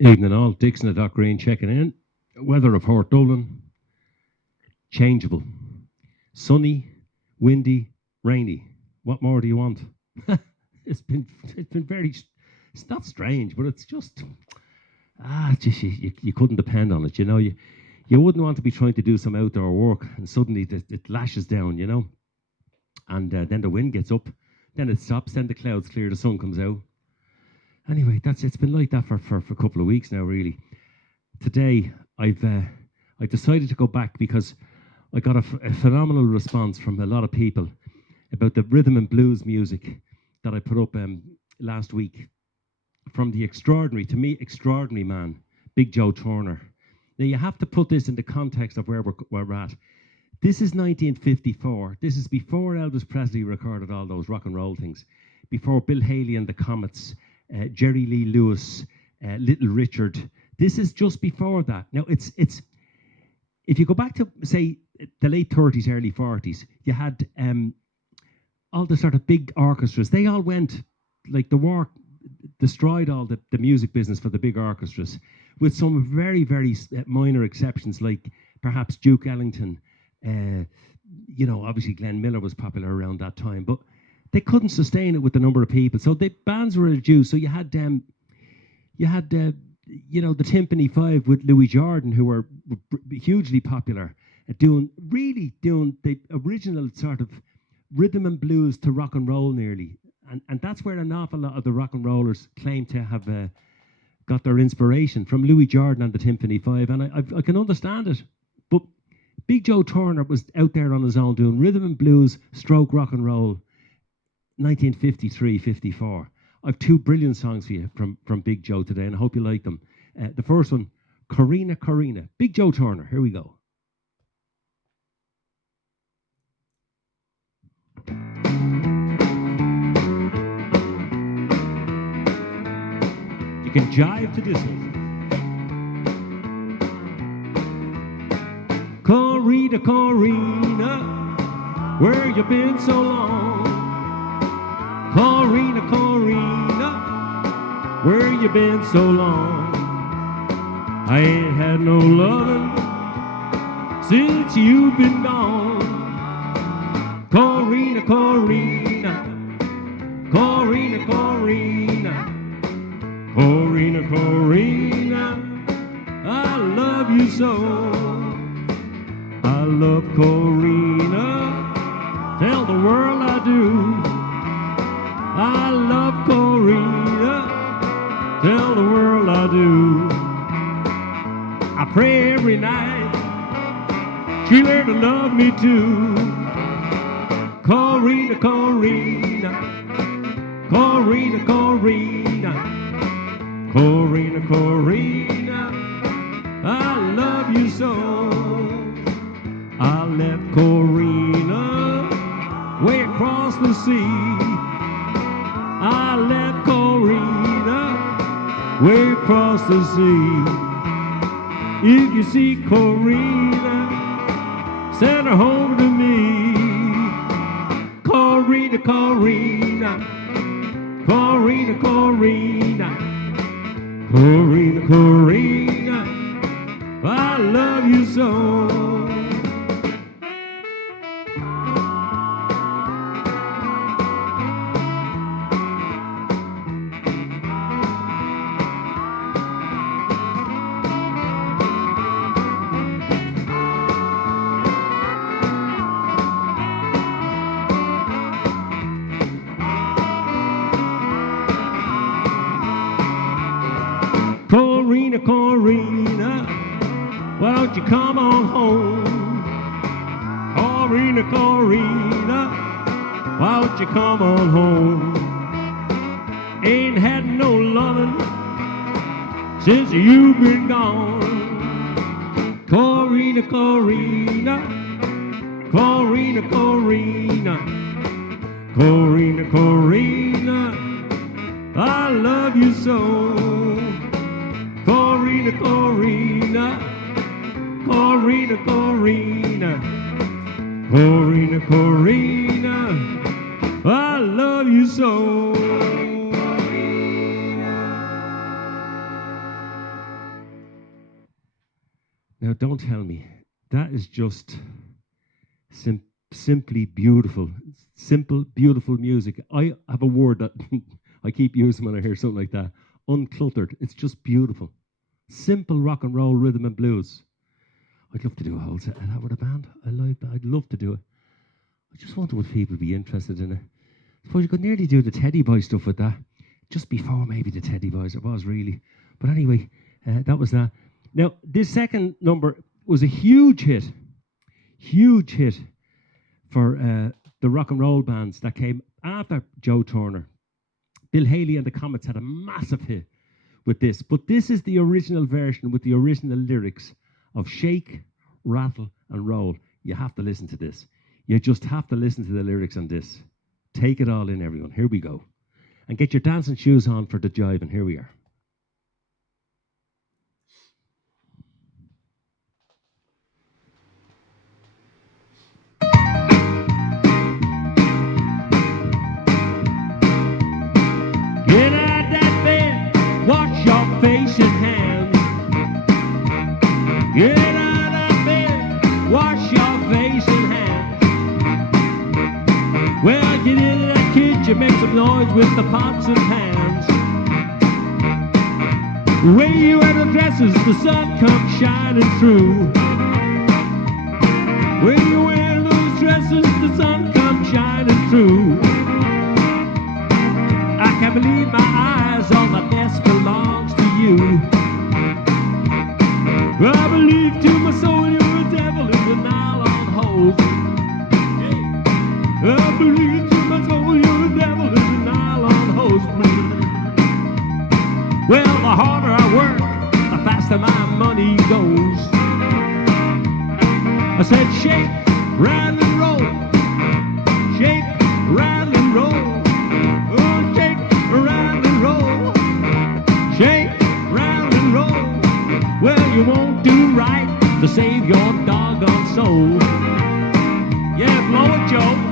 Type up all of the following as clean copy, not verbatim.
Evening all, Dixon at Dock Green checking in. Weather report Dublin, changeable. Sunny, windy, rainy. What more do you want? it's been very, it's not strange, but it's just, just you couldn't depend on it. You wouldn't want to be trying to do some outdoor work and suddenly it lashes down. And then the wind gets up, then it stops, then the clouds clear, the sun comes out. Anyway, it's been like that for a couple of weeks now, really. Today, I decided to go back because I got a phenomenal response from a lot of people about the rhythm and blues music that I put up last week from the extraordinary, to me, extraordinary man, Big Joe Turner. Now, you have to put this in the context of where we're at. This is 1954. This is before Elvis Presley recorded all those rock and roll things, before Bill Haley and the Comets, Jerry Lee Lewis, Little Richard. This is just before that. Now, it's if you go back to, say, the late 30s, early 40s, you had all the sort of big orchestras. They all went, like the war destroyed all the music business for the big orchestras, with some very, very minor exceptions, like perhaps Duke Ellington. Obviously Glenn Miller was popular around that time, but they couldn't sustain it with the number of people. So the bands were reduced. So you had the Timpani Five with Louis Jordan, who were hugely popular, doing the original sort of rhythm and blues to rock and roll nearly. And that's where an awful lot of the rock and rollers claim to have got their inspiration from Louis Jordan and the Timpani Five. And I can understand it. But Big Joe Turner was out there on his own doing rhythm and blues, stroke rock and roll, 1953-54. I've two brilliant songs for you from Big Joe today, and I hope you like them. The first one, Corrina, Corrina. Big Joe Turner, here we go. You can jive to this one. Corrina, Corrina, where you been so long? Corrina, Corrina, where you been so long? I ain't had no lovin' since you've been gone. Corrina, Corrina, Corrina, Corrina, Corrina, Corrina, I love you so. I love Corrina, tell the world I do. I love Corrina, tell the world I do. I pray every night she learn to love me too. Corrina, Corrina, Corrina, Corrina, Corrina, Corrina, I love you so. I left Corrina way across the sea. I left Corrina way across the sea. If you see Corrina, send her home to me. Corrina, Corrina, Corrina, Corrina, Corrina, Corrina, I love you so. Corrina, Corrina, why don't you come on home? Corrina, Corrina, why don't you come on home? Ain't had no lovin' since you've been gone. Corrina, Corrina, Corrina, Corrina, Corrina, Corrina, I love you so. Corrina, Corrina, Corrina, Corrina, Corrina, Corrina, I love you so. Now, don't tell me. That is just simply beautiful. Simple, beautiful music. I have a word that I keep using when I hear something like that. Uncluttered. It's just beautiful. Simple rock and roll, rhythm and blues. I'd love to do a whole set of that with a band. I'd love to do it. I just wonder would people be interested in it. I suppose you could nearly do the Teddy Boy stuff with that. Just before maybe the Teddy Boys, it was really. But anyway, that was that. Now, this second number was a huge hit for the rock and roll bands that came after Joe Turner. Bill Haley and the Comets had a massive hit with this, but this is the original version with the original lyrics of Shake, Rattle and Roll. You have to listen to this. You just have to listen to the lyrics on this. Take it all in, everyone. Here we go. And get your dancing shoes on for the jive, and here we are. Get out that bed, wash your face and hands. Get out that bed, wash your face and hands. Well, get into that kitchen, make some noise with the pots and pans. The way you wear the dresses, the sun comes shining through. When you wear those dresses, the sun comes shining through. I can't believe my eyes, all my best belongs to you. I believe to my soul you're a devil in the nylon hose. I believe to my soul you're a devil in the nylon hose. Well, the harder I work, the faster my money goes. I said shake, rattle and roll. Shake, rattle and roll. Oh, shake, rattle and roll. Shake, rattle and roll. Well, you won't do right to save your doggone soul. Yeah, blow it, Joe.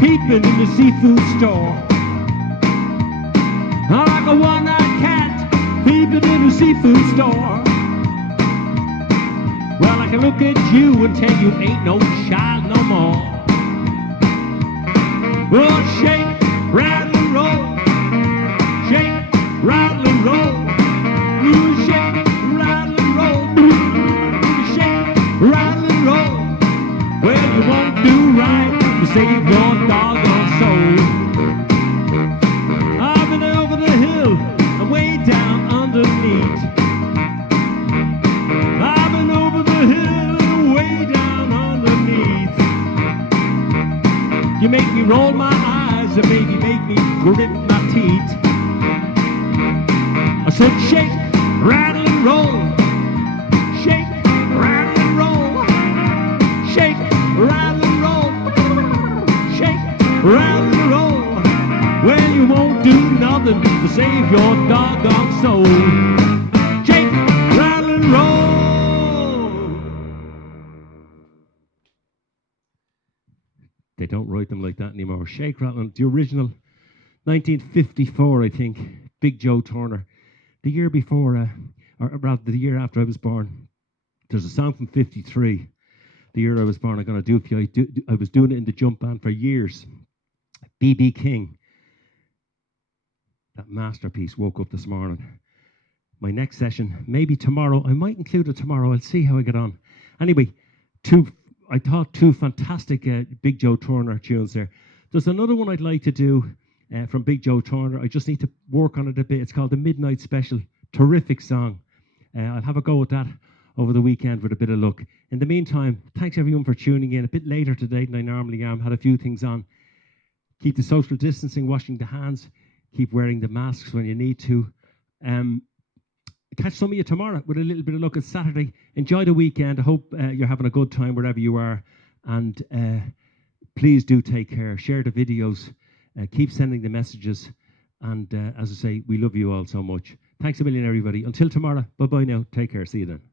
Peeping in the seafood store. I like a one-eyed cat peeping in the seafood store. Well, I can look at you and tell you ain't no child no more. Well, shake, rattle and roll. Shake, rattle and roll. Ooh, shake, rattle and roll. Ooh, shake, rattle and roll. Well, you won't do right to save your doggone soul. I've been over the hill and way down underneath. I've been over the hill and way down underneath. You make me roll my eyes and maybe make me grit my teeth. I said shake, rattle and roll. Shake, rattle and roll. Shake, rattle and roll. Rattle and roll. Well, you won't do nothing to save your doggone soul. Shake, rattle and roll. They don't write them like that anymore. Shake, rattle, and the original 1954, I think. Big Joe Turner. The year before, or rather the year after I was born. There's a song from 53. The year I was born, I'm going to do it for you. I was doing it in the jump band for years. B.B. King, that masterpiece, woke up this morning. My next session, maybe tomorrow, I might include it tomorrow, I'll see how I get on. Anyway, I thought two fantastic Big Joe Turner tunes there. There's another one I'd like to do from Big Joe Turner. I just need to work on it a bit. It's called The Midnight Special. Terrific song. I'll have a go at that over the weekend with a bit of luck. In the meantime, thanks everyone for tuning in. A bit later today than I normally am. Had a few things on. Keep the social distancing, washing the hands. Keep wearing the masks when you need to. Catch some of you tomorrow with a little bit of luck. It's Saturday. Enjoy the weekend. I hope you're having a good time wherever you are. And please do take care. Share the videos. Keep sending the messages. And as I say, we love you all so much. Thanks a million, everybody. Until tomorrow. Bye-bye now. Take care. See you then.